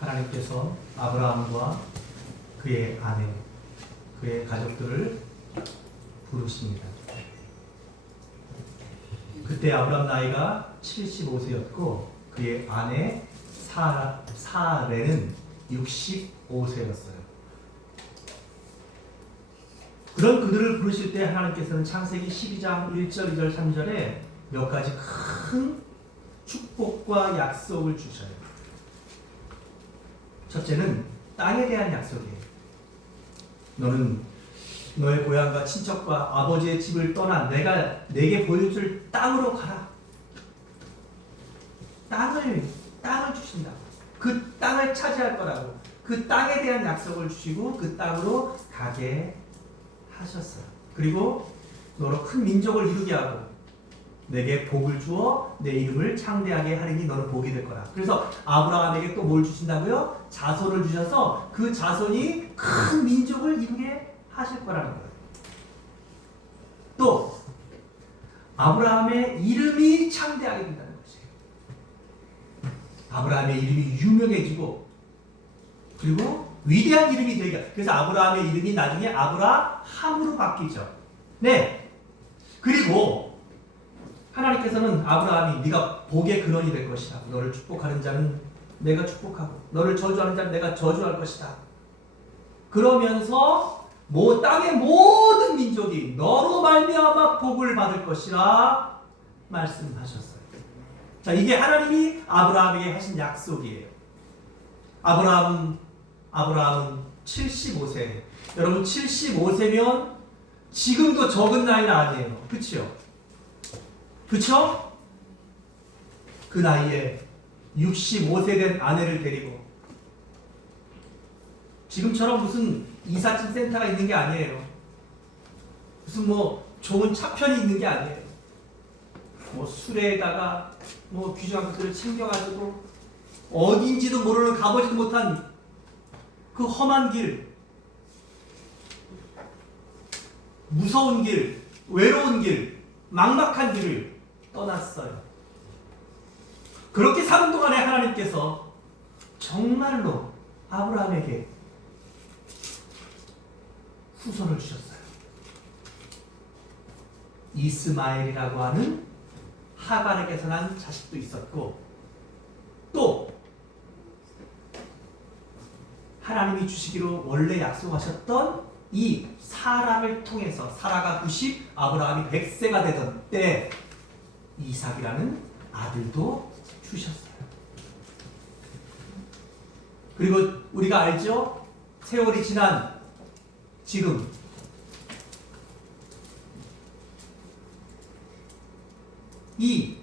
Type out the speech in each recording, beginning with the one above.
하나님께서 아브라함과 그의 아내, 그의 가족들을 부르십니다. 그때 아브라함 나이가 75세였고 그의 아내 사레는 65세였어요. 그런 그들을 부르실 때 하나님께서는 창세기 12장 1절, 2절, 3절에 몇 가지 큰 축복과 약속을 주셔요. 첫째는 땅에 대한 약속이에요. 너는 너의 고향과 친척과 아버지의 집을 떠나 내가 내게 보여줄 땅으로 가라. 땅을 주신다. 그 땅을 차지할 거라고. 그 땅에 대한 약속을 주시고 그 땅으로 가게 하셨어요. 그리고 너로 큰 민족을 이루게 하고 내게 복을 주어 내 이름을 창대하게 하리니 너는 복이 될 거라. 그래서 아브라함에게 또 뭘 주신다고요? 자손을 주셔서 그 자손이 큰 민족을 이루게 하실 거라는 거예요. 또 아브라함의 이름이 창대하게 된다는 것이에요. 아브라함의 이름이 유명해지고 그리고 위대한 이름이 되게. 그래서 아브라함의 이름이 나중에 아브라함으로 바뀌죠. 네. 그리고 하나님께서는 아브라함이 네가 복의 근원이 될 것이다. 너를 축복하는 자는 내가 축복하고 너를 저주하는 자는 내가 저주할 것이다. 그러면서 땅의 모든 민족이 너로 말미암아 복을 받을 것이라 말씀하셨어요. 자, 이게 하나님이 아브라함에게 하신 약속이에요. 아브라함은 75세. 여러분 75세면 지금도 적은 나이는 아니에요. 그렇죠? 그렇죠? 그 나이에 65세 된 아내를 데리고 지금처럼 무슨 이삿짐 센터가 있는 게 아니에요. 무슨 좋은 차편이 있는 게 아니에요. 수레에다가 귀중한 것들을 챙겨가지고 어딘지도 모르는 가보지도 못한 그 험한 길, 무서운 길, 외로운 길, 막막한 길을 떠났어요. 그렇게 사는 동안에 하나님께서 정말로 아브라함에게 후손을 주셨어요. 이스마엘이라고 하는 하갈에게서 난 자식도 있었고 또 하나님이 주시기로 원래 약속하셨던 이 사라를 통해서 사라가 90, 아브라함이 100세가 되던 때 이삭이라는 아들도 주셨어요. 그리고 우리가 알죠? 세월이 지난 지금 이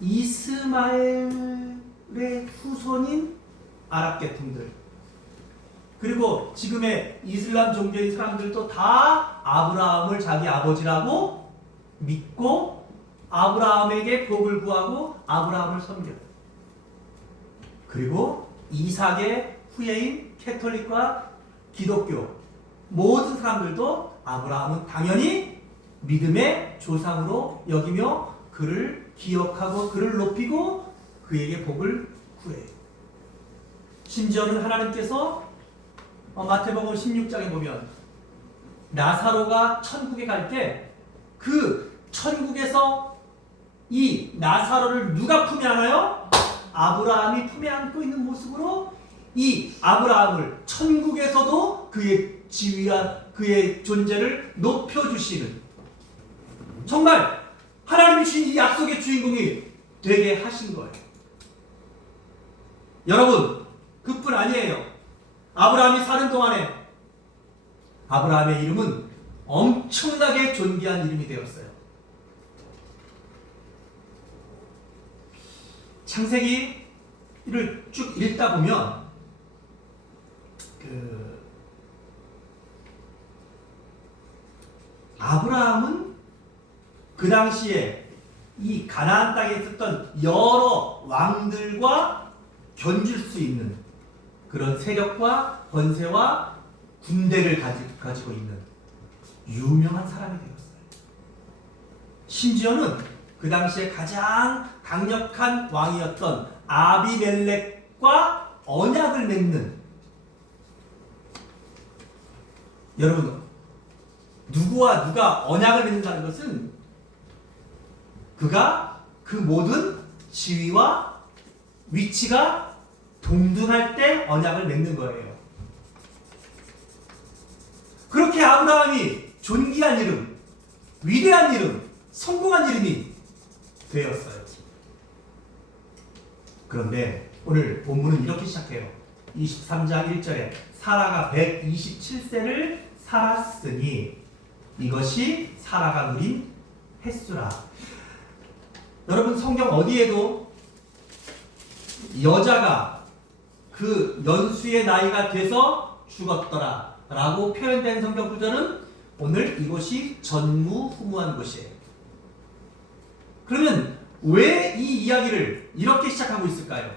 이스마엘의 후손인 아랍 계통들 그리고 지금의 이슬람 종교의 사람들도 다 아브라함을 자기 아버지라고 믿고 아브라함에게 복을 구하고 아브라함을 섬겨요. 그리고 이삭의 후예인 캐톨릭과 기독교 모든 사람들도 아브라함은 당연히 믿음의 조상으로 여기며 그를 기억하고 그를 높이고 그에게 복을 구해요. 심지어는 하나님께서 마태복음 16장에 보면 나사로가 천국에 갈 때 그 천국에서 이 나사로를 누가 품에 안아요? 아브라함이 품에 안고 있는 모습으로 이 아브라함을 천국에서도 그의 지위와 그의 존재를 높여주시는 정말 하나님이 주신 이 약속의 주인공이 되게 하신 거예요. 여러분 그뿐 아니에요. 아브라함이 사는 동안에 아브라함의 이름은 엄청나게 존귀한 이름이 되었어요. 창세기를 쭉 읽다 보면 아브라함은 그 당시에 이 가나안 땅에 있었던 여러 왕들과 견줄 수 있는 그런 세력과 권세와 군대를 가지고 있는 유명한 사람이 되었어요. 심지어는 그 당시에 가장 강력한 왕이었던 아비멜렉 약속과 언약을 맺는, 여러분 누구와 누가 언약을 맺는다는 것은 그가 그 모든 지위와 위치가 동등할 때 언약을 맺는 거예요. 그렇게 아브라함이 존귀한 이름, 위대한 이름, 성공한 이름이 되었어요. 그런데 오늘 본문은 이렇게 시작해요. 23장 1절에 사라가 127세를 살았으니 이것이 사라가 누린 횟수라. 여러분 성경 어디에도 여자가 그 연수의 나이가 돼서 죽었더라 라고 표현된 성경 구절은 오늘 이것이 전무후무한 것이에요. 그러면 왜 이 이야기를 이렇게 시작하고 있을까요?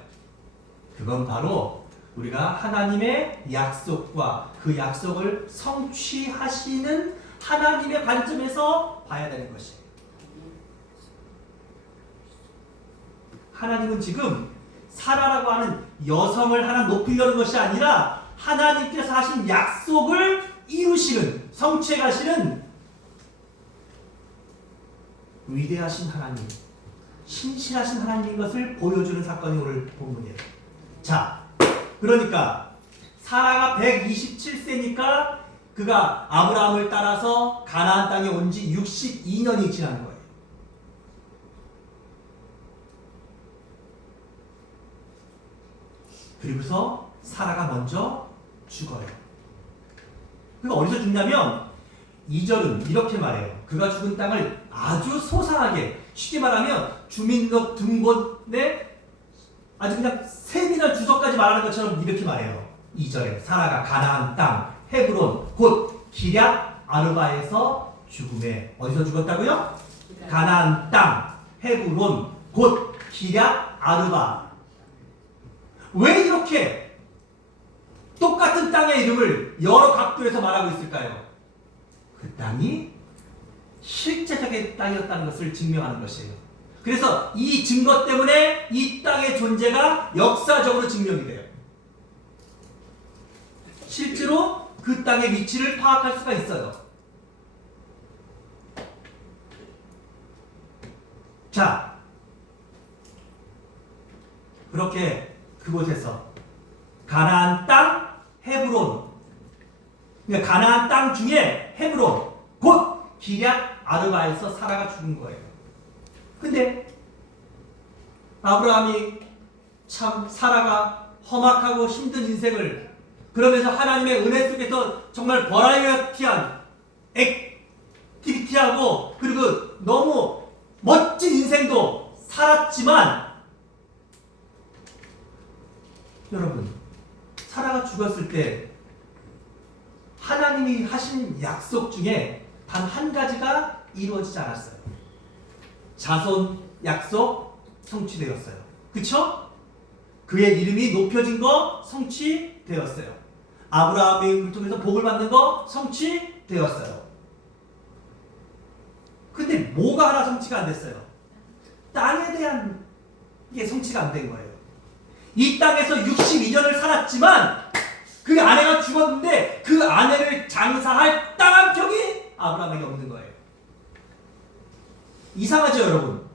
그건 바로 우리가 하나님의 약속과 그 약속을 성취하시는 하나님의 관점에서 봐야 되는 것이에요. 하나님은 지금 사라라고 하는 여성을 하나 높이려는 것이 아니라 하나님께서 하신 약속을 이루시는, 성취해 가시는 위대하신 하나님, 신실하신 하나님인 것을 보여주는 사건이 오늘 본문이에요. 자, 그러니까 사라가 127세니까 그가 아브라함을 따라서 가나안 땅에 온 지 62년이 지난 거예요. 그리고서 사라가 먼저 죽어요. 그가 어디서 죽냐면 2절은 이렇게 말해요. 그가 죽은 땅을 아주 소상하게, 쉽게 말하면 주민록 등본에 아주 그냥 세밀한 주소까지 말하는 것처럼 이렇게 말해요. 2절에 사라가 가나안 땅 헤브론 곧 기럇 아르바에서 죽음에, 어디서 죽었다고요? 가나안 땅 헤브론 곧 기럇 아르바. 왜 이렇게 똑같은 땅의 이름을 여러 각도에서 말하고 있을까요? 그 땅이 실제적인 땅이었다는 것을 증명하는 것이에요. 그래서 이 증거 때문에 이 땅의 존재가 역사적으로 증명이 돼요. 실제로 그 땅의 위치를 파악할 수가 있어요. 자, 그렇게 그곳에서 가나안 땅 헤브론, 그러니까 가나안 땅 중에 헤브론 곧 기럇 아르바에서 사라가 죽은 거예요. 근데 아브라함이 참 사라가 험악하고 힘든 인생을, 그러면서 하나님의 은혜 속에서 정말 버라이어티한 액티비티하고 그리고 너무 멋진 인생도 살았지만, 여러분 사라가 죽었을 때 하나님이 하신 약속 중에 단 한 가지가 이루어지지 않았어요. 자손 약속 성취되었어요. 그쵸? 그의 이름이 높여진 거 성취되었어요. 아브라함을 통해서 복을 받는 거 성취되었어요. 근데 뭐가 하나 성취가 안 됐어요? 땅에 대한 게 성취가 안 된 거예요. 이 땅에서 62년을 살았지만 그 아내가 죽었는데 그 아내를 장사할 땅 한 평이 아브라함에게 없는 거예요. 이상하죠, 여러분?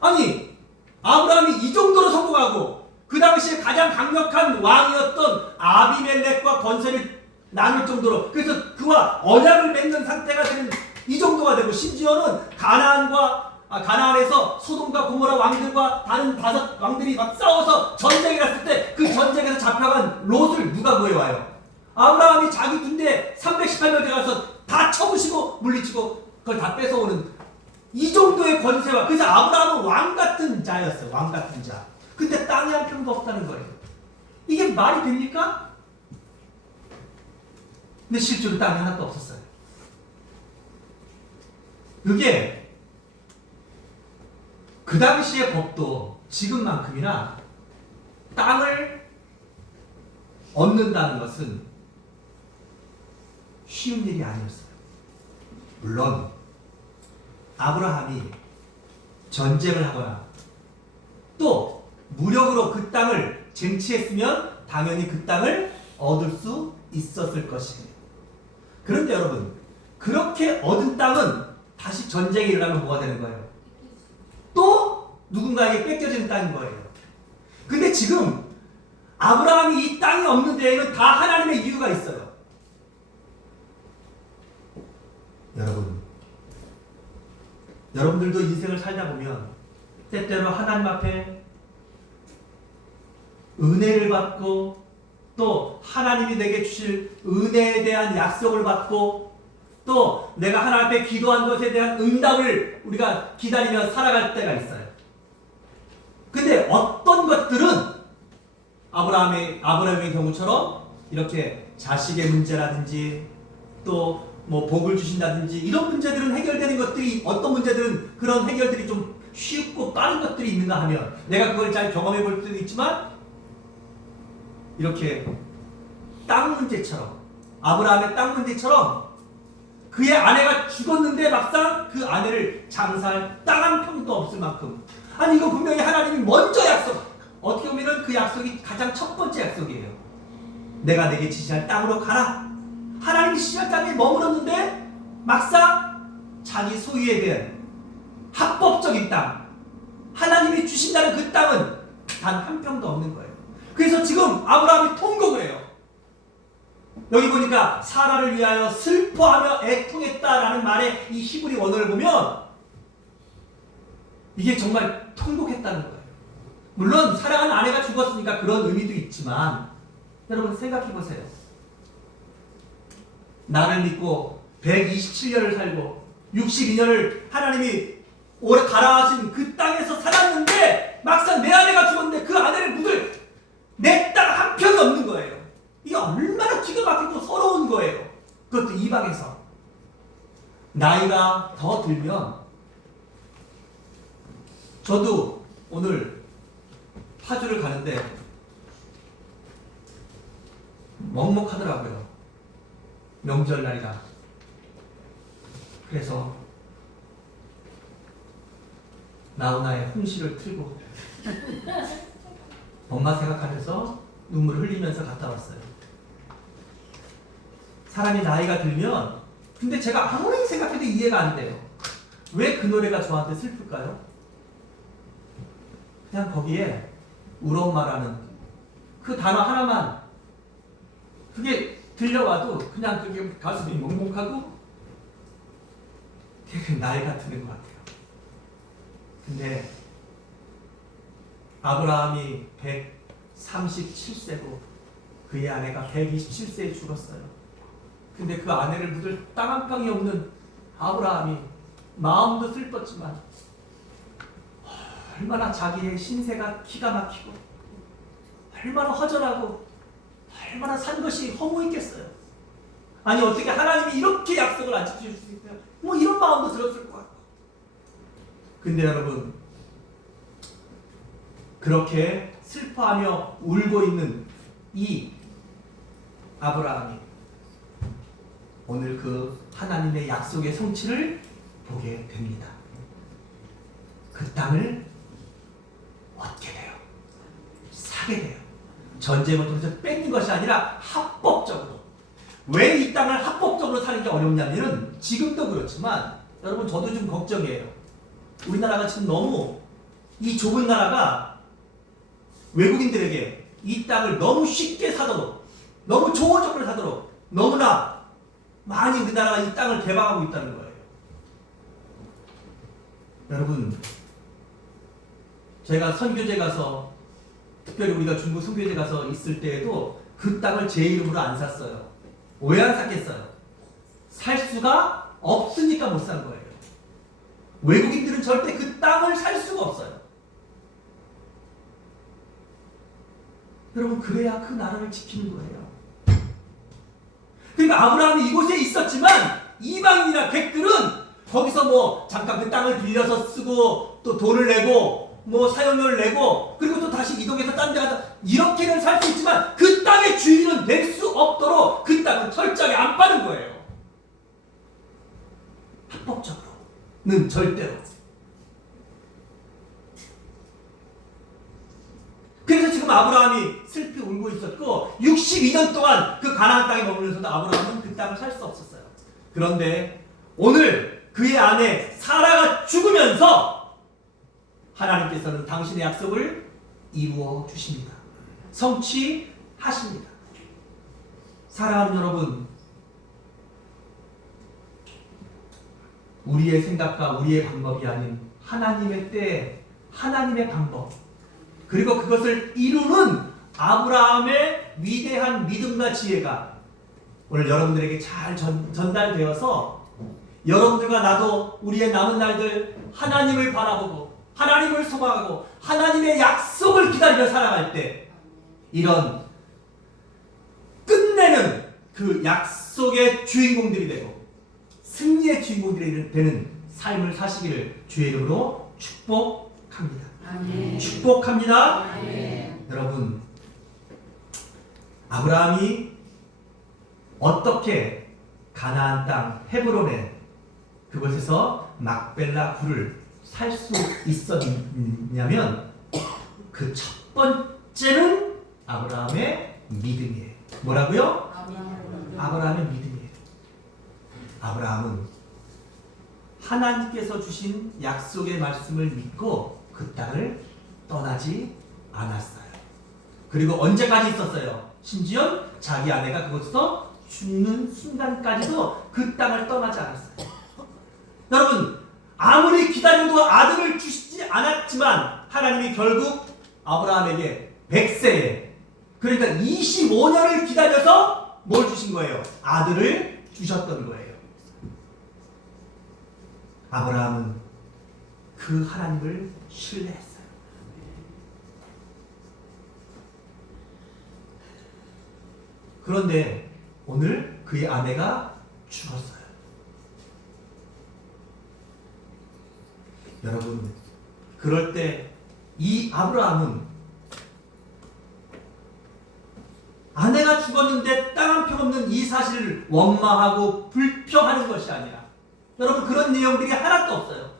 아니, 아브라함이 이 정도로 성공하고 그 당시에 가장 강력한 왕이었던 아비멜렉과 권세를 나눌 정도로, 그래서 그와 언약을 맺는 상태가 되는 이 정도가 되고, 심지어는 가나안에서 소돔과 고모라 왕들과 다른 5 왕들이 막 싸워서 전쟁이 났을 때 그 전쟁에서 잡혀간 롯을 누가 구해와요? 아브라함이 자기 군대 318명 들어가서 다 쳐부시고 물리치고 그걸 다 뺏어오는 이 정도의 권세와, 그래서 아브라함은 왕 같은 자였어요. 왕 같은 자. 근데 땅이 한 평도 없다는 거예요. 이게 말이 됩니까? 근데 실제로 땅이 하나도 없었어요. 그게 그 당시의 법도 지금만큼이나 땅을 얻는다는 것은 쉬운 일이 아니었어요. 물론 아브라함이 전쟁을 하거나 또 무력으로 그 땅을 쟁취했으면 당연히 그 땅을 얻을 수 있었을 것이에요. 그런데 여러분, 그렇게 얻은 땅은 다시 전쟁이 일어나면 뭐가 되는 거예요? 또 누군가에게 뺏겨지는 땅인 거예요. 근데 지금 아브라함이 이 땅이 없는 데에는 다 하나님의 이유가 있어요. 여러분들도 인생을 살다 보면 때때로 하나님 앞에 은혜를 받고 또 하나님이 내게 주실 은혜에 대한 약속을 받고 또 내가 하나님 앞에 기도한 것에 대한 응답을 우리가 기다리며 살아갈 때가 있어요. 근데 어떤 것들은 아브라함의 경우처럼 이렇게 자식의 문제라든지 또 뭐 복을 주신다든지 이런 문제들은 해결되는 것들이, 어떤 문제들은 그런 해결들이 좀 쉽고 빠른 것들이 있는가 하면 내가 그걸 잘 경험해 볼 때도 있지만 이렇게 땅 문제처럼, 아브라함의 땅 문제처럼 그의 아내가 죽었는데 막상 그 아내를 장사할 땅 한 평도 없을 만큼, 아니 이거 분명히 하나님이 먼저 약속, 어떻게 보면 그 약속이 가장 첫 번째 약속이에요. 내가 내게 지시할 땅으로 가라. 하나님이 지시할 땅에 머물었는데 막상 자기 소유에 대한 합법적인 땅, 하나님이 주신다는 그 땅은 단 한 평도 없는 거예요. 그래서 지금 아브라함이 통곡을 해요. 여기 보니까 사라를 위하여 슬퍼하며 애통했다라는 말의 이 히브리 원어를 보면 이게 정말 통곡했다는 거예요. 물론 사랑하는 아내가 죽었으니까 그런 의미도 있지만 여러분 생각해 보세요. 나를 믿고 127년을 살고 62년을 하나님이 오래 가라 하신 그 땅에서 살았는데 막상 내 아내가 죽었는데 그 아내를 묻을 내 땅 한 평이 없는 거예요. 이게 얼마나 기가 막히고 서러운 거예요. 그것도 이방에서. 나이가 더 들면 저도 오늘 파주를 가는데 먹먹하더라고요. 명절날이라. 그래서 나훈아의 홍시를 틀고 엄마 생각하면서 눈물 흘리면서 갔다 왔어요. 사람이 나이가 들면, 근데 제가 아무리 생각해도 이해가 안 돼요. 왜 그 노래가 저한테 슬플까요? 그냥 거기에 우리 엄마라는 그 단어 하나만 그게 들려와도 그냥 그게 가슴이 먹먹하고 그게 나이가 드는 것 같아요. 근데 아브라함이 137세고 그의 아내가 127세에 죽었어요. 근데 그 아내를 묻을 땅 한 평이 없는 아브라함이 마음도 슬펐지만 얼마나 자기의 신세가 기가 막히고 얼마나 허전하고 얼마나 산 것이 허무했겠어요. 아니 어떻게 하나님이 이렇게 약속을 안 지켜줄 수 있어요? 뭐 이런 마음도 들었을 것 같고. 근데 여러분, 그렇게 슬퍼하며 울고 있는 이 아브라함이 오늘 그 하나님의 약속의 성취를 보게 됩니다. 그 땅을 얻게 돼요. 사게 돼요. 전쟁을 통해서 뺏긴 것이 아니라 합법적으로. 왜 이 땅을 합법적으로 사는 게 어렵냐면 지금도 그렇지만 여러분 저도 좀 걱정이에요. 우리나라가 지금 너무 이 좁은 나라가 외국인들에게 이 땅을 너무 쉽게 사도록, 너무 좋은 쪽으로 사도록 너무나 많이 우리나라가 이 땅을 개방하고 있다는 거예요. 여러분, 제가 선교제 가서, 특별히 우리가 중국 선교제 가서 있을 때에도 그 땅을 제 이름으로 안 샀어요. 왜 안 샀겠어요? 살 수가 없으니까 못 산 거예요. 외국인들은 절대 그 땅을 살 수가 없어요. 여러분, 그래야 그 나라를 지키는 거예요. 그러니까 아브라함이 이곳에 있었지만 이방인이나 객들은 거기서 뭐 잠깐 그 땅을 빌려서 쓰고 또 돈을 내고 뭐 사용료를 내고 그리고 또 다시 이동해서 딴 데 가서 이렇게는 살 수 있지만 그 땅의 주인은 될 수 없도록 그 땅은 철저하게 안 빠는 거예요. 합법적으로는 절대로. 지금 아브라함이 슬피 울고 있었고 62년 동안 그 가나안 땅에 머물면서도 아브라함은 그 땅을 살 수 없었어요. 그런데 오늘 그의 아내 사라가 죽으면서 하나님께서는 당신의 약속을 이루어 주십니다. 성취하십니다. 사랑하는 여러분, 우리의 생각과 우리의 방법이 아닌 하나님의 때, 하나님의 방법, 그리고 그것을 이루는 아브라함의 위대한 믿음과 지혜가 오늘 여러분들에게 잘 전달되어서 여러분들과 나도 우리의 남은 날들 하나님을 바라보고 하나님을 소망하고 하나님의 약속을 기다리며 살아갈 때 이런 끝내는 그 약속의 주인공들이 되고 승리의 주인공들이 되는 삶을 사시기를 주의 이름으로 축복합니다. 아멘. 축복합니다. 아멘. 여러분, 아브라함이 어떻게 가나안 땅 헤브론에 그곳에서 막벨라 굴을 살 수 있었냐면 그 첫 번째는 아브라함의 믿음이에요. 뭐라고요? 아브라함의 믿음이에요. 아브라함은 하나님께서 주신 약속의 말씀을 믿고 그 땅을 떠나지 않았어요. 그리고 언제까지 있었어요? 심지어 자기 아내가 그곳에서 죽는 순간까지도 그 땅을 떠나지 않았어요. 여러분, 아무리 기다려도 아들을 주시지 않았지만 하나님이 결국 아브라함에게 100세에 그러니까 25년을 기다려서 뭘 주신 거예요? 아들을 주셨던 거예요. 아브라함은 그 하나님을 신뢰했어요. 그런데 오늘 그의 아내가 죽었어요. 여러분, 그럴 때 이 아브라함은 아내가 죽었는데 땅 한 평 없는 이 사실을 원망하고 불평하는 것이 아니라 여러분 그런 내용들이 하나도 없어요.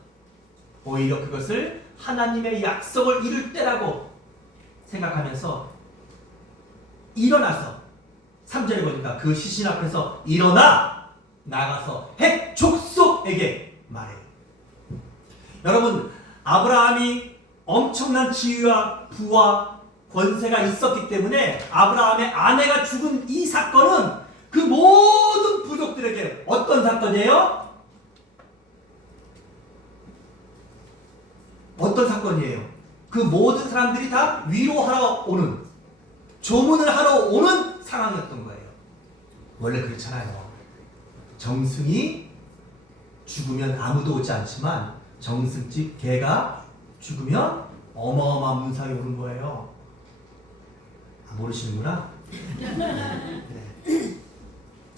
오히려 그것을 하나님의 약속을 이룰 때라고 생각하면서 일어나서 3절에 보니까 그 시신 앞에서 일어나 나가서 헷 족속에게 말해요. 여러분, 아브라함이 엄청난 지위와 부와 권세가 있었기 때문에 아브라함의 아내가 죽은 이 사건은 그 모든 부족들에게 어떤 사건이에요? 어떤 사건이에요? 그 모든 사람들이 다 위로하러 오는, 조문을 하러 오는 상황이었던 거예요. 원래 그렇잖아요. 정승이 죽으면 아무도 오지 않지만 정승집 개가 죽으면 어마어마한 문상이 오는 거예요. 모르시는구나. 네.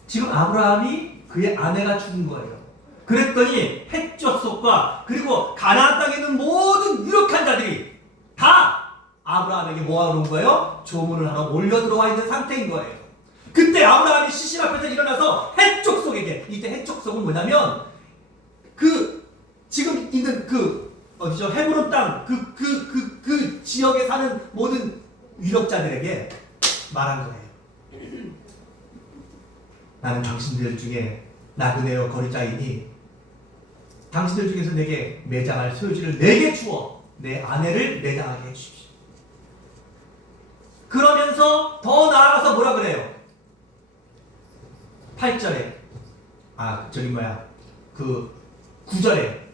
지금 아브라함이 그의 아내가 죽은 거예요. 그랬더니 헷 족속과 그리고 가나안 땅에 있는 모든 유력한 자들이 다 아브라함에게 뭐하러 온 거예요? 조문을 하러 몰려 들어와 있는 상태인 거예요. 그때 아브라함이 시신 앞에서 일어나서 헷 족속에게, 이때 헷 족속은 뭐냐면 그 지금 있는 그 어디죠? 헤브론 땅 그 지역에 사는 모든 유력자들에게 말한 거예요. 나는 당신들 중에 나그네요 거리자이니 당신들 중에서 내게 매장할 소유지를 내게 주어 내 아내를 매장하게 해주십시오. 그러면서 더 나아가서 뭐라 그래요? 8절에 그 9절에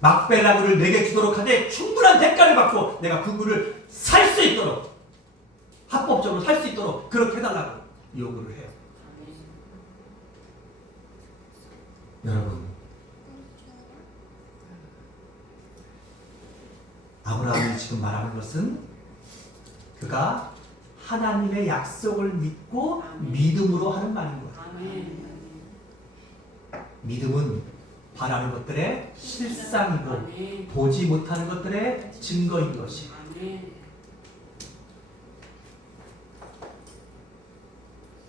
막벨라 굴을 내게 주도록 하되 충분한 대가를 받고 내가 그 굴을 살 수 있도록 합법적으로 살 수 있도록 그렇게 해달라고 요구를 해요. 여러분, 아브라함이 지금 말하는 것은 그가 하나님의 약속을 믿고 믿음으로 하는 말인 거예요. 믿음은 바라는 것들의 실상이고 보지 못하는 것들의 증거인 것이에요.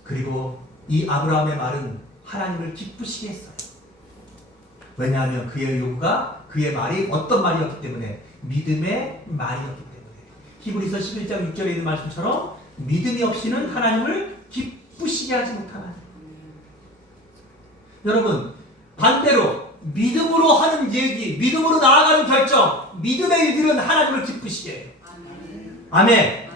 그리고 이 아브라함의 말은 하나님을 기쁘시게 했어요. 왜냐하면 그의 요구가 그의 말이 어떤 말이었기 때문에 믿음의 말이었기 때문에 히브리서 11장 6절에 있는 말씀처럼 믿음이 없이는 하나님을 기쁘시게 하지 못하나니. 여러분, 반대로 믿음으로 하는 얘기, 믿음으로 나아가는 결정, 믿음의 일들은 하나님을 기쁘시게 해요. 아멘.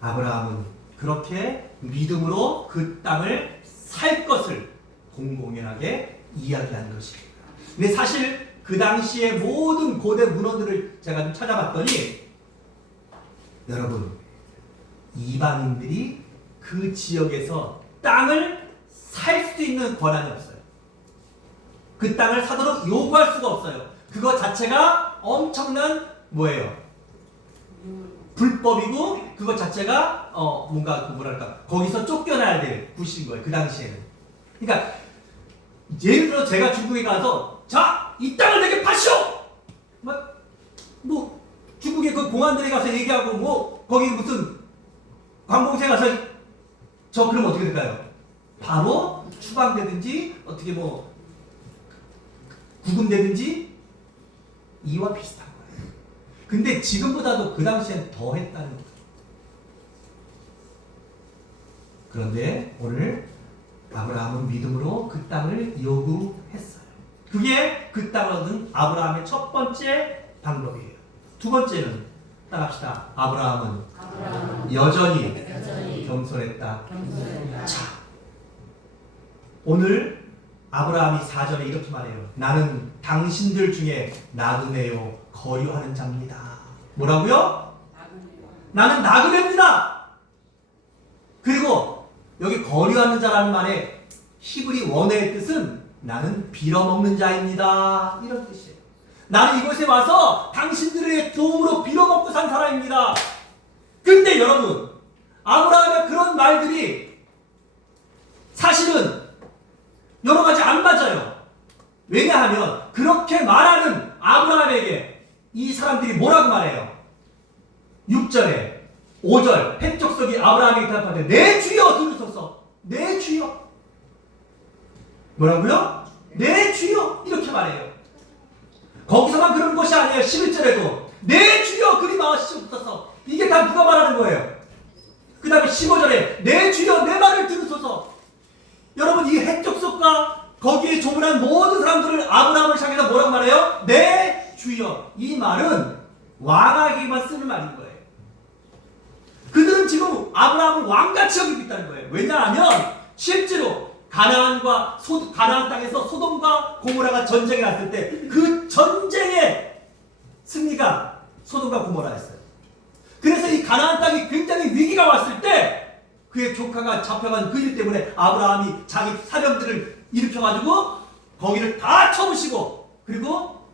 아브라함은 그렇게 믿음으로 그 땅을 살 것을 공공연하게 이야기한 것입니다. 근데 사실 그 당시의 모든 고대 문헌들을 제가 좀 찾아봤더니 여러분, 이방인들이 그 지역에서 땅을 살 수 있는 권한이 없어요. 그 땅을 사도록 요구할 수가 없어요. 그거 자체가 엄청난 뭐예요? 불법이고 그것 자체가 뭔가 뭐랄까 거기서 쫓겨나야 될 굿인 거예요. 그 당시에는. 그러니까 예를 들어 제가 중국에 가서 자, 이 땅을 내게 파시오! 뭐 중국의 그 공안들에 가서 얘기하고 뭐 거기 무슨 관공서에 가서 그러면 어떻게 될까요? 바로 추방되든지 어떻게 뭐 구금되든지 이와 비슷한 거예요. 근데 지금보다도 그 당시엔 더 했다는 거죠. 그런데 오늘 아브라함은 믿음으로 그 땅을 요구했어요. 그게 그 땅을 얻은 아브라함의 첫 번째 방법이에요. 두 번째는 따라합시다. 아브라함은 여전히 겸손했다. 자, 오늘 아브라함이 4절에 이렇게 말해요. 나는 당신들 중에 나그네요 거류하는 자입니다. 뭐라고요? 나는 나그네입니다. 그리고 여기 거류하는 자라는 말의 히브리 원어의 뜻은 나는 빌어먹는 자입니다. 이런 뜻이에요. 나는 이곳에 와서 당신들의 도움으로 빌어먹고 산 사람입니다. 근데 여러분, 아브라함의 그런 말들이 사실은 여러 가지 안 맞아요. 왜냐하면 그렇게 말하는 아브라함에게 이 사람들이 뭐라고 말해요? 6절에 5절 해족속이 아브라함에게 대답하되 내 주여 들으소서. 내 주여. 뭐라고요? 내 주여. 이렇게 말해요. 거기서만 그런 것이 아니에요. 11절에도 내 주여 그리 마시옵소서. 이게 다 누가 말하는 거예요? 그 다음에 15절에 내 주여 내 말을 들으소서. 여러분, 이 해족속과 거기에 조문한 모든 사람들을 아브라함을 향해서 뭐라고 말해요? 내 주여. 이 말은 왕에게만 쓰는 말인 거예요. 그들은 지금 아브라함을 왕같이 여기고 있다는 거예요. 왜냐하면 실제로 가나안 땅에서 소돔과 고모라가 전쟁에 났을 때 그 전쟁의 승리가 소돔과 고모라였어요. 그래서 이 가나안 땅이 굉장히 위기가 왔을 때 그의 조카가 잡혀간 그 일 때문에 아브라함이 자기 사병들을 일으켜가지고 거기를 다 쳐부시고 그리고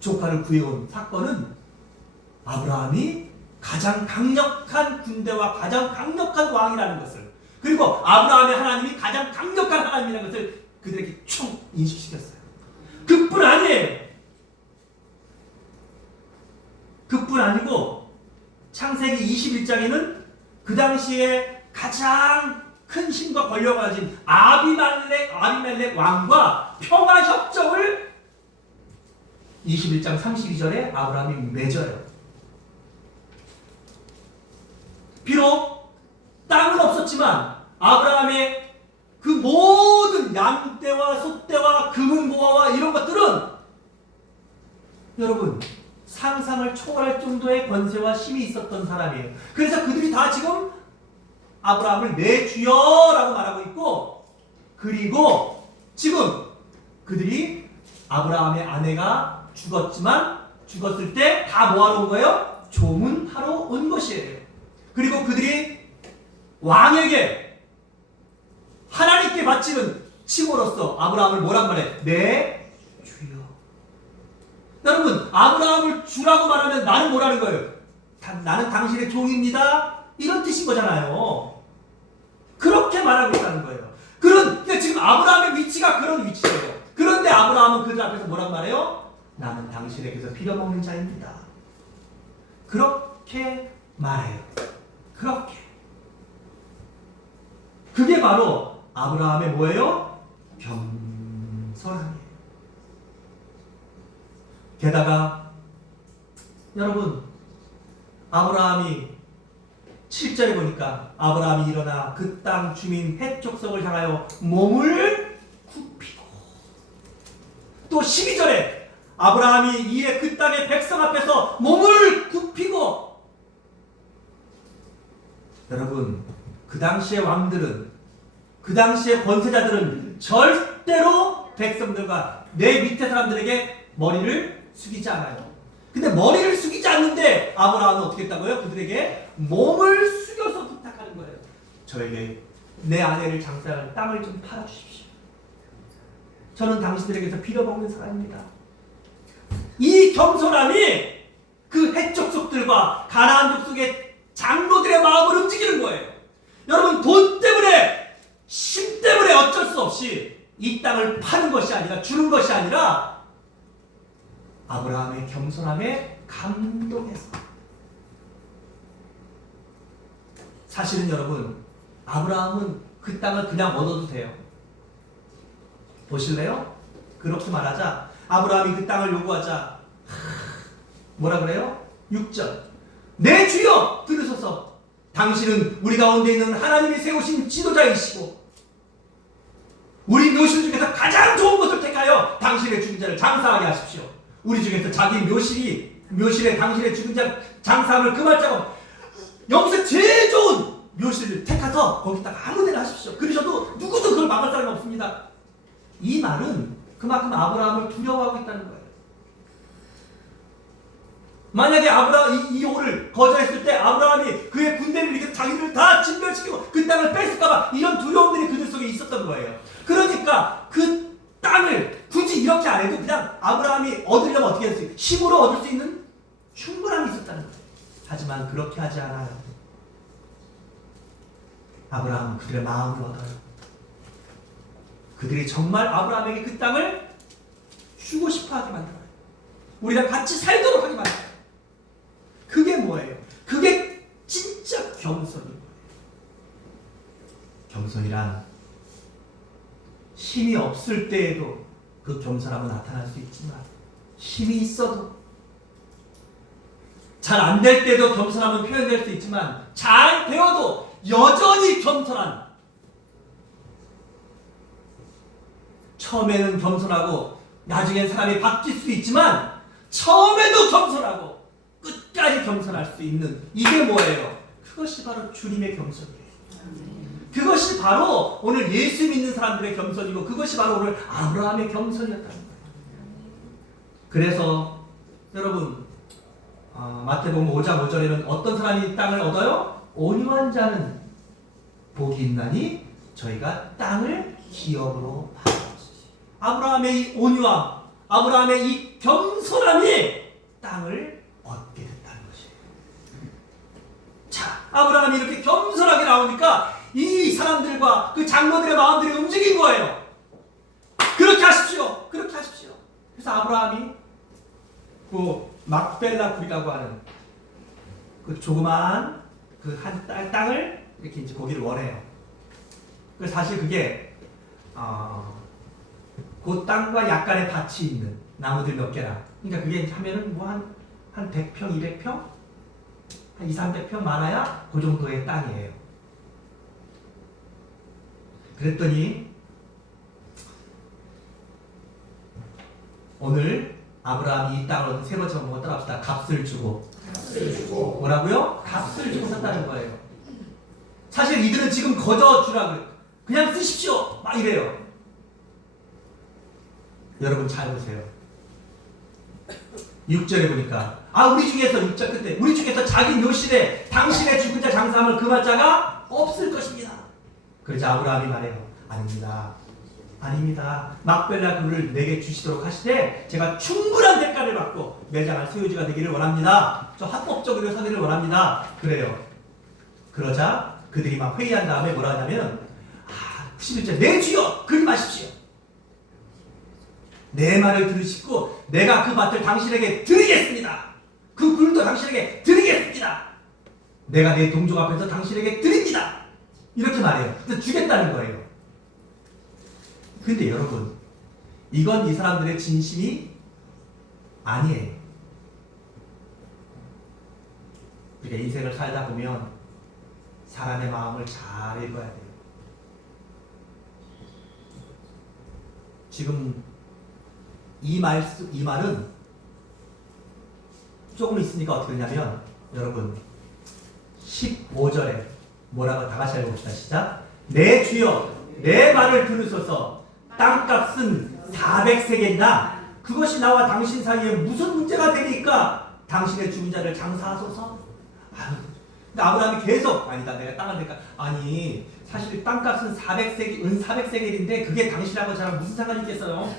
조카를 구해온 사건은 아브라함이 가장 강력한 군대와 가장 강력한 왕이라는 것을, 그리고 아브라함의 하나님이 가장 강력한 하나님이라는 것을 그들에게 총 인식시켰어요. 그뿐 아니에요. 그뿐 아니고 창세기 21장에는 그 당시에 가장 큰 힘과 권력을 가진 아비멜렉 왕과 평화협정을 21장 32절에 아브라함이 맺어요. 비록 땅은 없었지만 아브라함의 그 모든 양떼와 소떼와 금은보화와 이런 것들은 여러분 상상을 초월할 정도의 권세와 힘이 있었던 사람이에요. 그래서 그들이 다 지금 아브라함을 내 주여라고 말하고 있고, 그리고 지금 그들이 아브라함의 아내가 죽었을 때 다 뭐하러 온 거예요? 조문하러 온 것이에요. 그리고 그들이 왕에게 하나님께 바치는 칭호로서 아브라함을 뭐란 말해? 내 주여. 여러분, 아브라함을 주라고 말하면 나는 뭐라는 거예요? 나는 당신의 종입니다. 이런 뜻인 거잖아요. 그렇게 말하고 있다는 거예요. 그러니까 지금 아브라함의 위치가 그런 위치예요. 그런데 아브라함은 그들 앞에서 뭐란 말해요? 나는 당신에게서 빌어먹는 자입니다. 그렇게 말해요. 그렇게. 그게 바로 아브라함의 뭐예요? 겸손함이에요. 게다가 여러분, 아브라함이 7절에 보니까 아브라함이 일어나 그 땅 주민 헷 족속을 향하여 몸을 굽히고, 또 12절에 아브라함이 이에 그 땅의 백성 앞에서 몸을 굽히고. 여러분, 그 당시의 왕들은, 그 당시의 권세자들은 절대로 백성들과 내 밑에 사람들에게 머리를 숙이지 않아요. 근데 머리를 숙이지 않는데 아브라함은 어떻게 했다고요? 그들에게 몸을 숙여서 부탁하는 거예요. 저에게 내 아내를 장사할 땅을 좀 팔아주십시오. 저는 당신들에게서 빌어먹는 사람입니다. 이 겸손함이 그 헷 족속들과 가나안 족속의 장로들의 마음을 움직이는 거예요. 여러분, 돈 때문에, 힘 때문에 어쩔 수 없이 이 땅을 파는 것이 아니라, 주는 것이 아니라 아브라함의 겸손함에 감동해서. 사실은 여러분, 아브라함은 그 땅을 그냥 얻어도 돼요. 보실래요? 그렇게 말하자 아브라함이 그 땅을 요구하자 뭐라 그래요? 6절, 내 주여 들으소서. 당신은 우리 가운데 있는 하나님이 세우신 지도자이시고 우리 묘실 중에서 가장 좋은 것을 택하여 당신의 죽은 자를 장사하게 하십시오. 우리 중에서 자기 묘실에 당신의 죽은 자 장사함을 금할 자가 여기서 제일 좋은 묘실을 택해서 거기다가 아무 데나 하십시오. 그러셔도 누구도 그걸 막을 사람이 없습니다. 이 말은 그만큼 아브라함을 두려워하고 있다는 거예요. 만약에 아브라함이 이 오를 거절했을 때 아브라함이 그의 군대를 이렇게 자기를 다 진멸시키고 그 땅을 뺏을까봐 이런 두려움들이 그들 속에 있었던 거예요. 그러니까 그 땅을 굳이 이렇게 안 해도 그냥 아브라함이 얻으려면 어떻게 했어요? 힘으로 얻을 수 있는 충분함이 있었다는 거예요. 하지만 그렇게 하지 않아요. 아브라함은 그들의 마음을 얻어요. 그들이 정말 아브라함에게 그 땅을 주고 싶어하게 만들어요. 우리랑 같이 살도록 하게 만들어요. 그게 뭐예요? 그게 진짜 겸손인 거예요. 겸손이란 힘이 없을 때에도 그 겸손함은 나타날 수 있지만 힘이 있어도, 잘 안 될 때도 겸손함은 표현될 수 있지만 잘 되어도 여전히 겸손한, 처음에는 겸손하고 나중엔 사람이 바뀔 수 있지만 처음에도 겸손하고 끝까지 겸손할 수 있는, 이게 뭐예요? 그것이 바로 주님의 겸손이에요. 그것이 바로 오늘 예수 믿는 사람들의 겸손이고 그것이 바로 오늘 아브라함의 겸손이었다는 거예요. 그래서 여러분, 마태복음 5장 5절에는 어떤 사람이 땅을 얻어요? 온유한 자는 복이 있나니 저희가 땅을 기업으로 받았습니다. 아브라함의 이 온유함, 아브라함의 이 겸손함이 땅을 얻게 됐다는 것이에요. 자, 아브라함이 이렇게 겸손하게 나오니까 이 사람들과 그 장로들의 마음들이 움직인 거예요. 그렇게 하십시오. 그렇게 하십시오. 그래서 아브라함이 그 막벨라 굴이라고 하는 그 조그마한 그 한 땅을 이렇게 이제 거기를 원해요. 그래서 사실 그게 그 땅과 약간의 밭이 있는 나무들 몇 개나. 그러니까 그게 하면은 뭐 한 100평, 200평? 한 2, 300평 많아야 그 정도의 땅이에요. 그랬더니 오늘 아브라함이 이 땅을 세 번째 뭐 따라합시다. 값을 주고. 뭐라고요? 값을 주고 샀다는 거예요. 사실 이들은 지금 거저 주라고 그냥 쓰십시오 막 이래요. 여러분 잘 보세요. 6절에 보니까 우리 중에서 6절 끝에 우리 중에서 자기 묘실에 당신의 죽은 자 장사함을 금할 자가 없을 것입니다. 그러자 아브라함이 말해요. 아닙니다. 막벨라 굴을 내게 주시도록 하시되 제가 충분한 대가를 받고 매장할 소유주가 되기를 원합니다. 저 합법적으로 서기를 원합니다. 그래요. 그러자 그들이 막 회의한 다음에 뭐라 하냐면 11절 내 주여 그림하십시오. 내 말을 들으시고 내가 그 밭을 당신에게 드리겠습니다. 그 굴도 당신에게 드리겠습니다. 내가 내 동족 앞에서 당신에게 드립니다. 이렇게 말해요. 그래서 주겠다는 거예요. 근데 여러분, 이건 이 사람들의 진심이 아니에요. 우리가 인생을 살다 보면 사람의 마음을 잘 읽어야 돼요. 지금 이 말은 조금 있으니까 어떻게 되냐면, 여러분 15절에 뭐라고 다 같이 읽어봅시다. 시작. 내 주여 내 말을 들으소서. 땅값은 400세겔이나 그것이 나와 당신 사이에 무슨 문제가 되니까 당신의 죽은 자를 장사하소서. 근데 아브라함이 계속 아니다 내가 땅을 대니까 아니 사실 땅값은 400세겔 은 400세겔인데 그게 당신하고 저랑 무슨 상관이 있겠어요?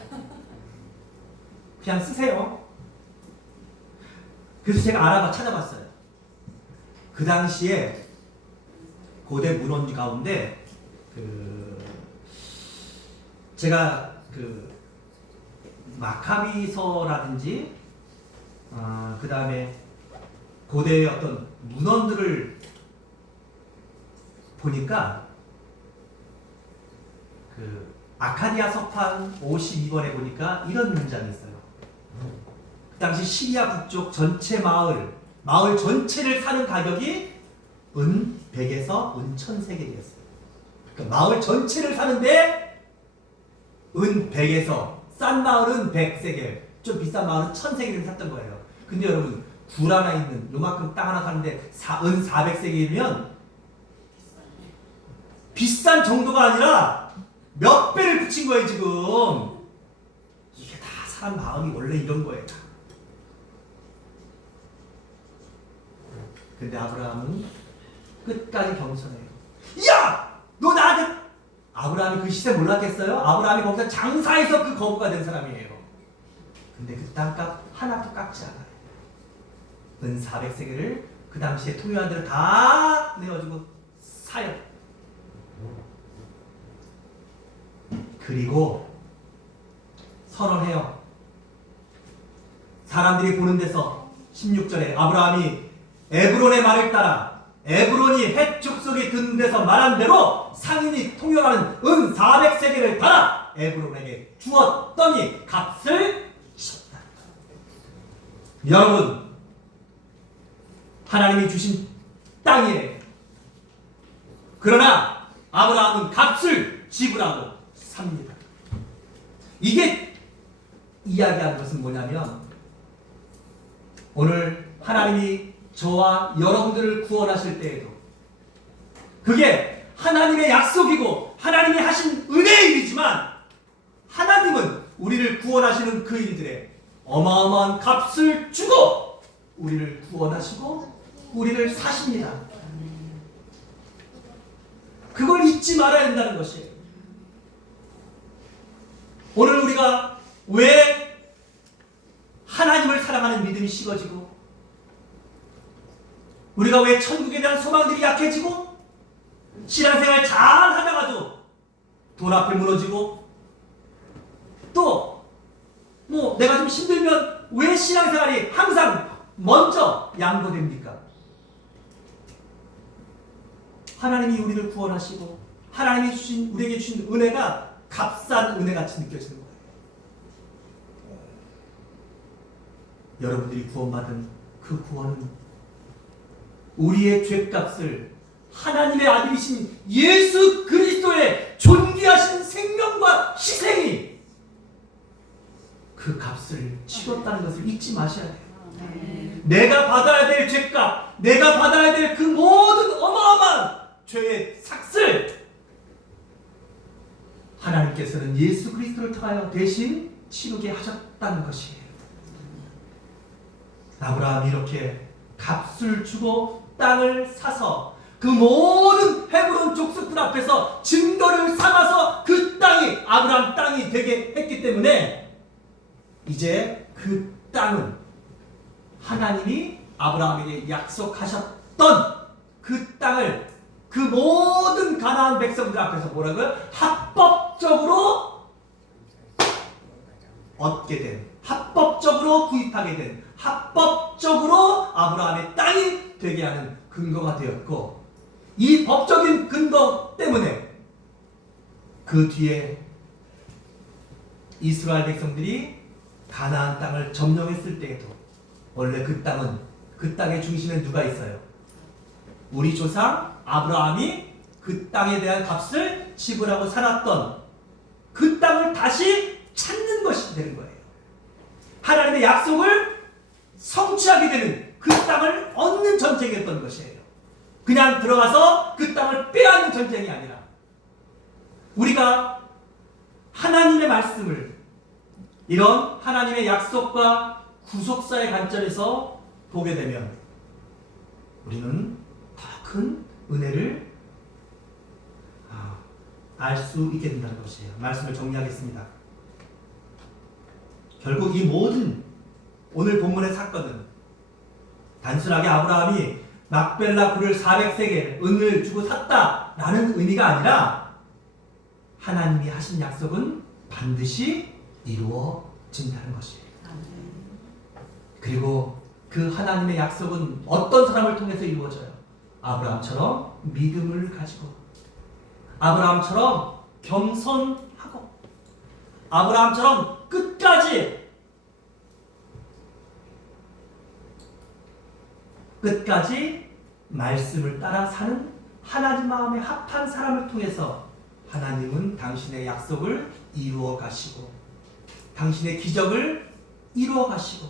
그냥 쓰세요. 그래서 제가 찾아봤어요. 그 당시에 고대 문헌 가운데 제가 마카비서라든지 그 다음에 고대의 어떤 문헌들을 보니까 아카디아 서판 52번에 보니까 이런 문장이 있어요. 그 당시 시리아 북쪽 전체 마을 전체를 사는 가격이 은 100에서 은 1000세겔이었어요. 그러니까 마을 전체를 사는데 은 100에서 싼 마을은 100세겔, 좀 비싼 마을은 1000세겔을 샀던 거예요. 근데 여러분 굴 하나 있는 요만큼 땅 하나 사는데 은 400세겔이면 비싼 정도가 아니라 몇 배를 붙인 거예요 지금. 이게 다 사람 마음이 원래 이런 거예요. 근데 아브라함은 끝까지 겸손해요. 야! 너 나한테 아브라함이 그 시세 몰랐겠어요? 아브라함이 거기서 장사해서 그 거부가 된 사람이에요. 근데 그 땅값 하나도 깎지 않아요. 은 400세겔을 그 당시에 통용한 대로 다 내어주고 사요. 그리고 선언해요. 사람들이 보는 데서 16절에 아브라함이 에브론의 말을 따라 에브론이 헷 족속이 듣는 데서 말한 대로 상인이 통용하는 은 400세겔을 달아 에브론에게 주었더니 값을 주셨다. 여러분 하나님이 주신 땅이에요. 그러나 아브라함은 값을 지불하고 삽니다. 이게 이야기하는 것은 뭐냐면 오늘 하나님이 저와 여러분들을 구원하실 때에도 그게 하나님의 약속이고 하나님이 하신 은혜의 일이지만 하나님은 우리를 구원하시는 그 일들에 어마어마한 값을 주고 우리를 구원하시고 우리를 사십니다. 그걸 잊지 말아야 된다는 것이에요. 오늘 우리가 왜 하나님을 사랑하는 믿음이 식어지고 우리가 왜 천국에 대한 소망들이 약해지고 신앙생활 잘 하다가도 돈 앞에 무너지고 또 뭐 내가 좀 힘들면 왜 신앙생활이 항상 먼저 양보됩니까? 하나님이 우리를 구원하시고 하나님이 우리에게 주신 은혜가 값싼 은혜같이 느껴지는 거예요. 여러분들이 구원받은 그 구원은 우리의 죄값을 하나님의 아들이신 예수 그리스도의 존귀하신 생명과 희생이 그 값을 치렀다는 것을 잊지 마셔야 돼요. 내가 받아야 될 죄값, 내가 받아야 될 그 모든 어마어마한 죄의 삭슬 하나님께서는 예수 그리스도를 통하여 대신 치르게 하셨다는 것이에요. 아브라함이 이렇게 값을 주고 땅을 사서 그 모든 헤브론 족속들 앞에서 증거를 삼아서 그 땅이 아브라함 땅이 되게 했기 때문에 이제 그 땅은 하나님이 아브라함에게 약속하셨던 그 땅을 그 모든 가나안 백성들 앞에서 뭐라고요? 합법적으로 얻게 된, 합법적으로 구입하게 된, 합법적으로 아브라함의 땅이 되게 하는 근거가 되었고 이 법적인 근거 때문에 그 뒤에 이스라엘 백성들이 가나안 땅을 점령했을 때에도 원래 그 땅은 그 땅의 중심에 누가 있어요? 우리 조상 아브라함이 그 땅에 대한 값을 지불하고 살았던 그 땅을 다시 찾는 것이 되는 거예요. 하나님의 약속을 성취하게 되는 그 땅을 얻는 전쟁이었던 것이에요. 그냥 들어가서 그 땅을 빼앗는 전쟁이 아니라 우리가 하나님의 말씀을 이런 하나님의 약속과 구속사의 관점에서 보게 되면 우리는 더 큰 은혜를 알 수 있게 된다는 것이에요. 말씀을 정리하겠습니다. 결국 이 모든 오늘 본문의 사건은 단순하게 아브라함이 막벨라 굴을 400세겔 은을 주고 샀다라는 의미가 아니라 하나님이 하신 약속은 반드시 이루어진다는 것이에요. 그리고 그 하나님의 약속은 어떤 사람을 통해서 이루어져요? 아브라함처럼 믿음을 가지고, 아브라함처럼 겸손하고, 아브라함처럼 끝까지 말씀을 따라 사는 하나님 마음에 합한 사람을 통해서 하나님은 당신의 약속을 이루어 가시고 당신의 기적을 이루어 가시고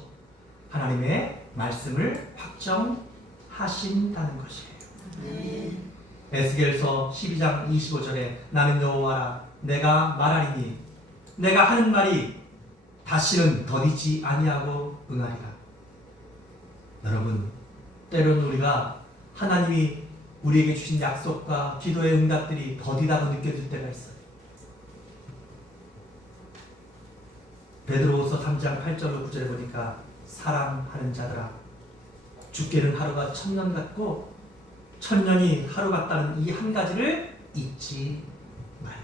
하나님의 말씀을 확정하신다는 것이에요. 에스겔서 12장 25절에 나는 여호와라 내가 말하리니 내가 하는 말이 다시는 더디지 아니하고 응하리라. 여러분, 때로는 우리가 하나님이 우리에게 주신 약속과 기도의 응답들이 더디다고 느껴질 때가 있어요. 베드로후서 3장 8절 9절에 보니까 사랑하는 자들아 주께는 하루가 천년 같고 천년이 하루 같다는 이 한 가지를 잊지 말라.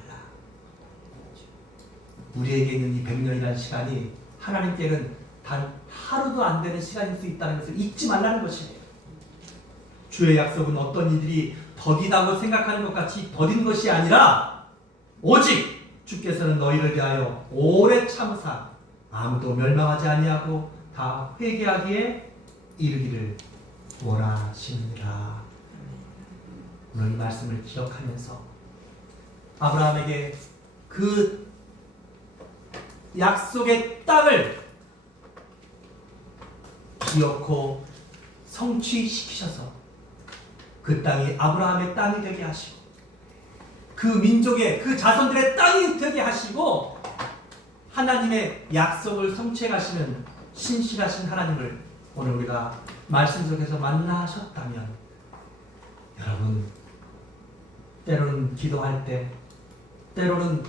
우리에게 있는 이 100년이라는 시간이 하나님께는 단 하루도 안 되는 시간일 수 있다는 것을 잊지 말라는 것이에요. 주의 약속은 어떤 이들이 더디다고 생각하는 것 같이 더딘 것이 아니라 오직 주께서는 너희를 위하여 오래 참으사 아무도 멸망하지 아니하고 다 회개하기에 이르기를 원하시느니라. 오늘 이 말씀을 기억하면서 아브라함에게 그 약속의 땅을 기어코 성취시키셔서 그 땅이 아브라함의 땅이 되게 하시고 그 민족의 그 자손들의 땅이 되게 하시고 하나님의 약속을 성취해 가시는 신실하신 하나님을 오늘 우리가 말씀 속에서 만나셨다면 여러분, 때로는 기도할 때 때로는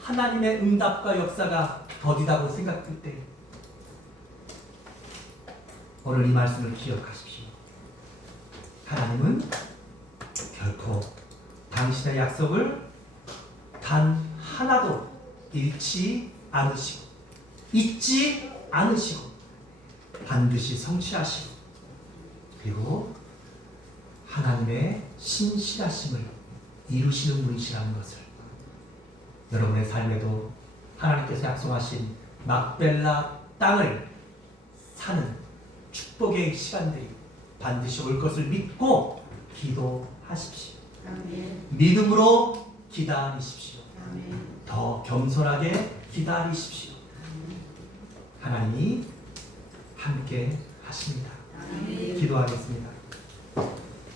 하나님의 응답과 역사가 더디다고 생각될 때 오늘 이 말씀을 기억하십시오. 하나님은 결코 당신의 약속을 단 하나도 잃지 않으시고 잊지 않으시고 반드시 성취하시고 그리고 하나님의 신실하심을 이루시는 분이시라는 것을 여러분의 삶에도 하나님께서 약속하신 막벨라 땅을 사는 축복의 시간들이 반드시 올 것을 믿고 기도하십시오. 아멘. 믿음으로 기다리십시오. 아멘. 더 겸손하게 기다리십시오. 아멘. 하나님이 함께 하십니다. 아멘. 기도하겠습니다.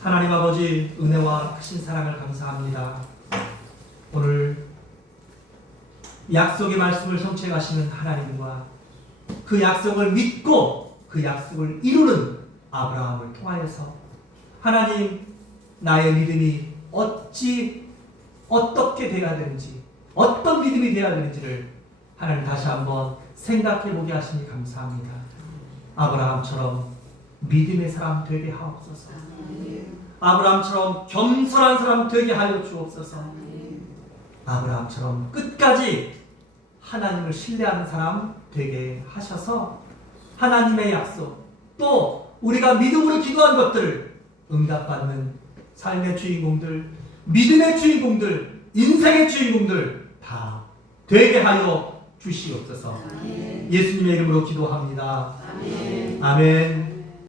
하나님 아버지, 은혜와 크신 사랑을 감사합니다. 오늘 약속의 말씀을 성취해 가시는 하나님과 그 약속을 믿고 그 약속을 이루는 아브라함을 통하여서 하나님, 나의 믿음이 어떻게 되어야 되는지, 어떤 믿음이 되어야 되는지를 하나님 다시 한번 생각해 보게 하시니 감사합니다. 아브라함처럼 믿음의 사람 되게 하옵소서. 아브라함처럼 겸손한 사람 되게 하여 주옵소서. 아브라함처럼 끝까지 하나님을 신뢰하는 사람 되게 하셔서 하나님의 약속, 또 우리가 믿음으로 기도한 것들을 응답받는 삶의 주인공들, 믿음의 주인공들, 인생의 주인공들 다 되게 하여 주시옵소서. 예수님의 이름으로 기도합니다. 아멘.